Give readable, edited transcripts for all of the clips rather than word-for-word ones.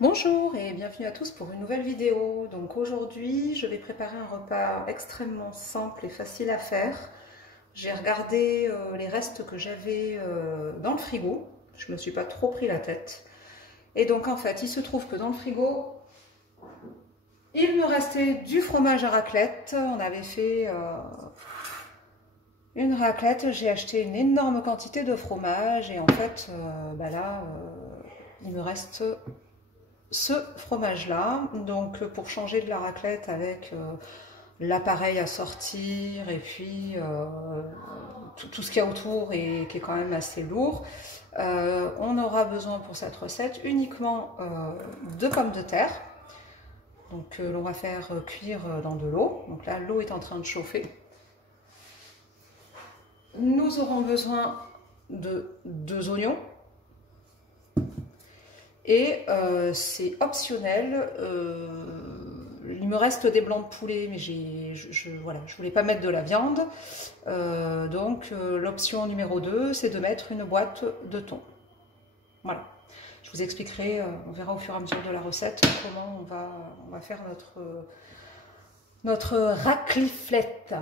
Bonjour et bienvenue à tous pour une nouvelle vidéo. Donc aujourd'hui, je vais préparer un repas extrêmement simple et facile à faire. J'ai regardé les restes que j'avais dans le frigo. Je me suis pas trop pris la tête. Et donc en fait, il se trouve que dans le frigo, il me restait du fromage à raclette. On avait fait une raclette. J'ai acheté une énorme quantité de fromage et en fait, il me reste ce fromage là, donc pour changer de la raclette avec l'appareil à sortir et puis tout ce qu'il y a autour et qui est quand même assez lourd, on aura besoin pour cette recette uniquement de pommes de terre. Donc l'on va faire cuire dans de l'eau. Donc là l'eau est en train de chauffer. Nous aurons besoin de 2 oignons. Et c'est optionnel. Il me reste des blancs de poulet, mais voilà, je voulais pas mettre de la viande. L'option numéro 2, c'est de mettre une boîte de thon. Voilà. Je vous expliquerai, on verra au fur et à mesure de la recette comment on va faire notre racliflette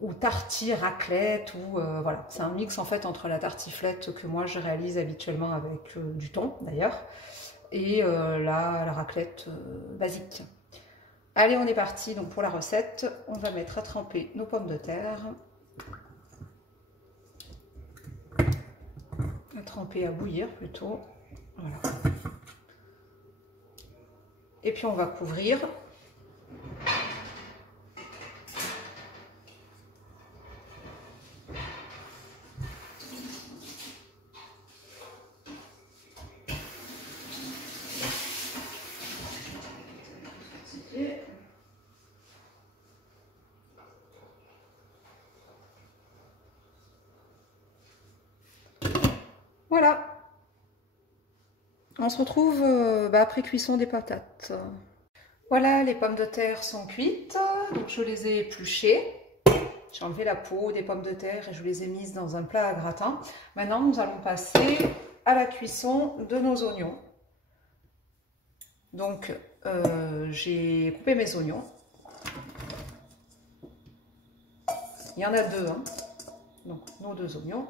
ou tarti-raclette, ou voilà, c'est un mix en fait entre la tartiflette que moi je réalise habituellement avec du thon d'ailleurs, et la raclette basique. Allez, on est parti donc pour la recette. On va mettre à tremper nos pommes de terre, à tremper, à bouillir plutôt. Voilà. Et puis on va couvrir. Voilà. On se retrouve après cuisson des patates. Voilà, les pommes de terre sont cuites, donc je les ai épluchées. J'ai enlevé la peau des pommes de terre et je les ai mises dans un plat à gratin. Maintenant, nous allons passer à la cuisson de nos oignons. Donc, j'ai coupé mes oignons. Il y en a 2, hein. Donc nos 2 oignons.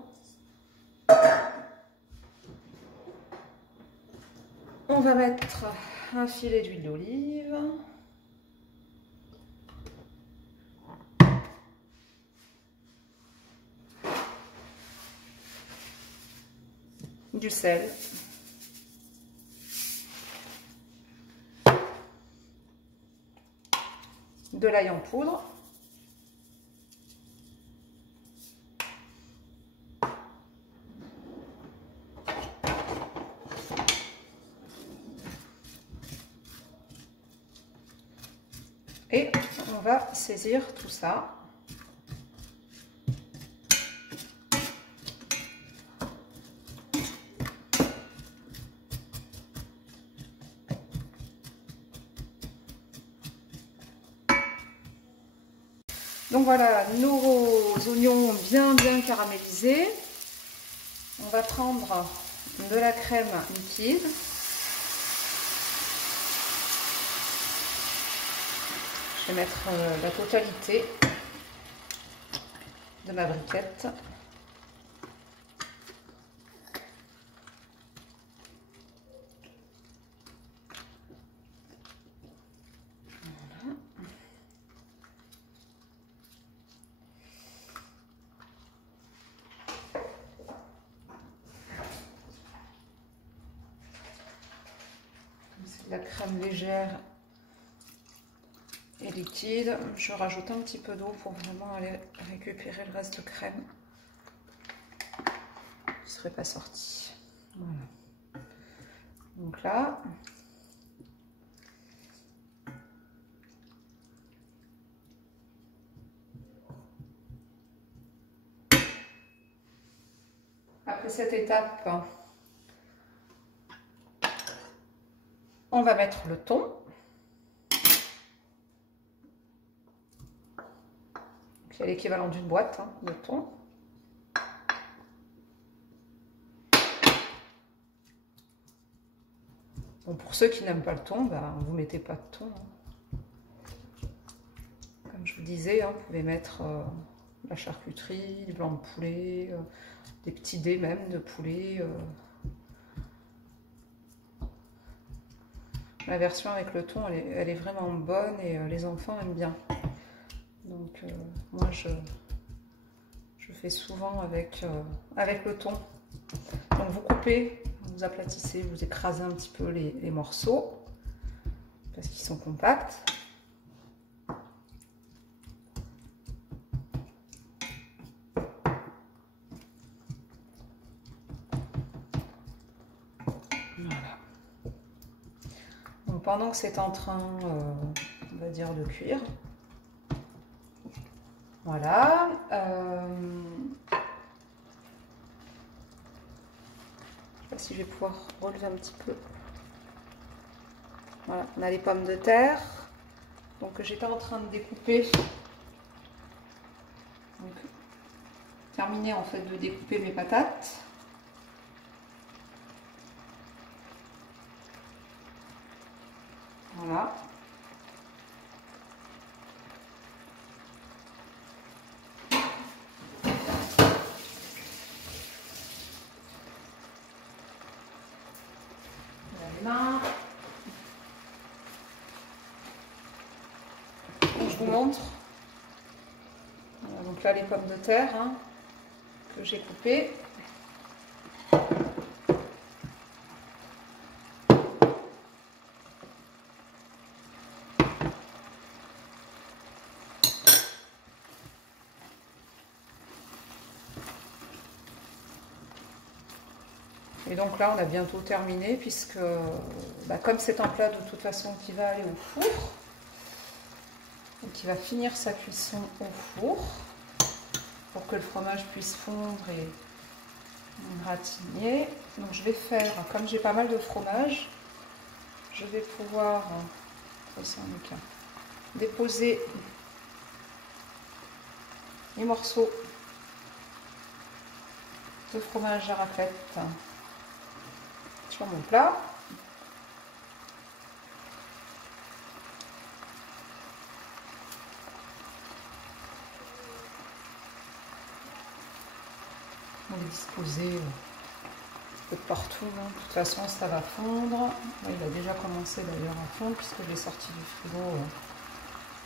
On va mettre un filet d'huile d'olive. Du sel. De l'ail en poudre. Et on va saisir tout ça. Donc voilà, nos oignons bien caramélisés. On va prendre de la crème liquide. Je vais mettre la totalité de ma briquette. Voilà. C'est de la crème légère et liquide. Je rajoute un petit peu d'eau pour vraiment aller récupérer le reste de crème qui ne serait pas sorti. Voilà. Donc là, après cette étape, on va mettre le thon. C'est l'équivalent d'une boîte de thon. Bon, pour ceux qui n'aiment pas le thon, ben, vous mettez pas de thon. Hein. Comme je vous disais, hein, vous pouvez mettre la charcuterie, du blanc de poulet, des petits dés même de poulet. La version avec le thon, elle est vraiment bonne et les enfants aiment bien. Donc moi je fais souvent avec le thon. Donc vous coupez, vous aplatissez, vous écrasez un petit peu les morceaux parce qu'ils sont compacts. Voilà. Donc pendant que c'est en train, on va dire, de cuire, voilà. Je sais pas si je vais pouvoir relever un petit peu. Voilà, on a les pommes de terre. Donc j'étais en train de découper. Donc, terminer en fait de découper mes patates. Voilà. Là. Je vous montre. Voilà, donc là les pommes de terre hein, que j'ai coupées. Et donc là, on a bientôt terminé puisque, comme c'est un plat de toute façon qui va aller au four, donc il va finir sa cuisson au four pour que le fromage puisse fondre et gratiner. Donc je vais faire, comme j'ai pas mal de fromage, je vais pouvoir déposer les morceaux de fromage à raclette sur mon plat. On va disposer de partout, hein. De toute façon ça va fondre. Là, il a déjà commencé d'ailleurs à fondre puisque je l'ai sorti du frigo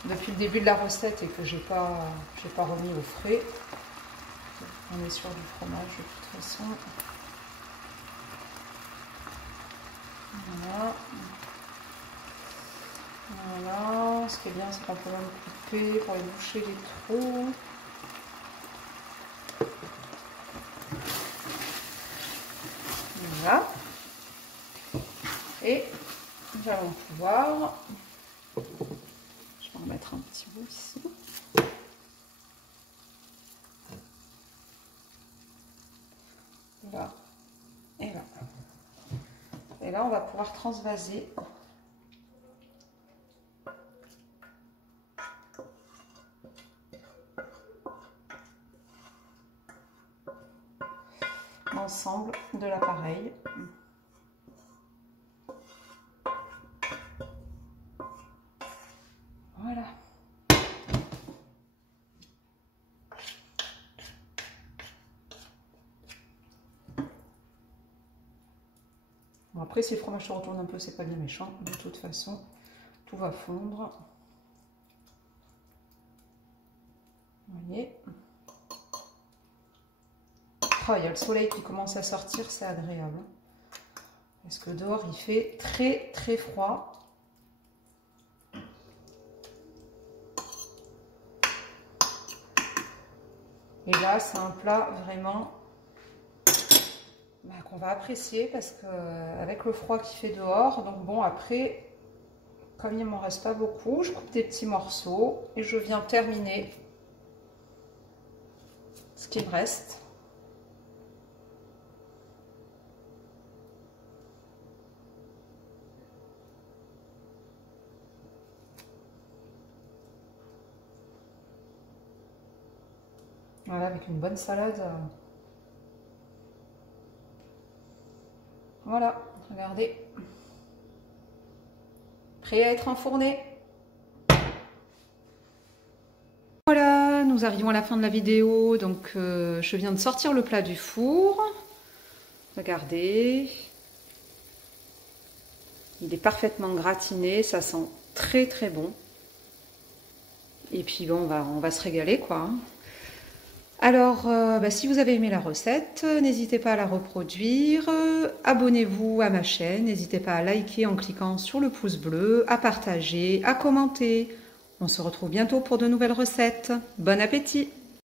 depuis le début de la recette et que j'ai pas remis au frais. On est sur du fromage de toute façon. Voilà. Voilà. Ce qui est bien, c'est qu'on peut même couper pour aller boucher les trous. Voilà. Et nous allons pouvoir... Je vais en remettre un petit bout ici. Là. Et là. Et là, on va pouvoir transvaser. L'ensemble de l'appareil. Voilà. Bon, après, si le fromage se retourne un peu, c'est pas bien méchant. De toute façon, tout va fondre. Vous voyez. Oh, il y a le soleil qui commence à sortir, c'est agréable. Parce que dehors, il fait très très froid. Et là, c'est un plat vraiment qu'on va apprécier parce que avec le froid qui fait dehors, donc bon, après, comme il m'en reste pas beaucoup, je coupe des petits morceaux et je viens terminer ce qui me reste. Voilà, avec une bonne salade. Voilà, regardez. prêt à être enfourné. Voilà, nous arrivons à la fin de la vidéo, donc je viens de sortir le plat du four. Regardez, il est parfaitement gratiné, ça sent très très bon. Et puis bon, on va se régaler quoi. Alors, si vous avez aimé la recette, n'hésitez pas à la reproduire. Abonnez-vous à ma chaîne, n'hésitez pas à liker en cliquant sur le pouce bleu, à partager, à commenter. On se retrouve bientôt pour de nouvelles recettes. Bon appétit!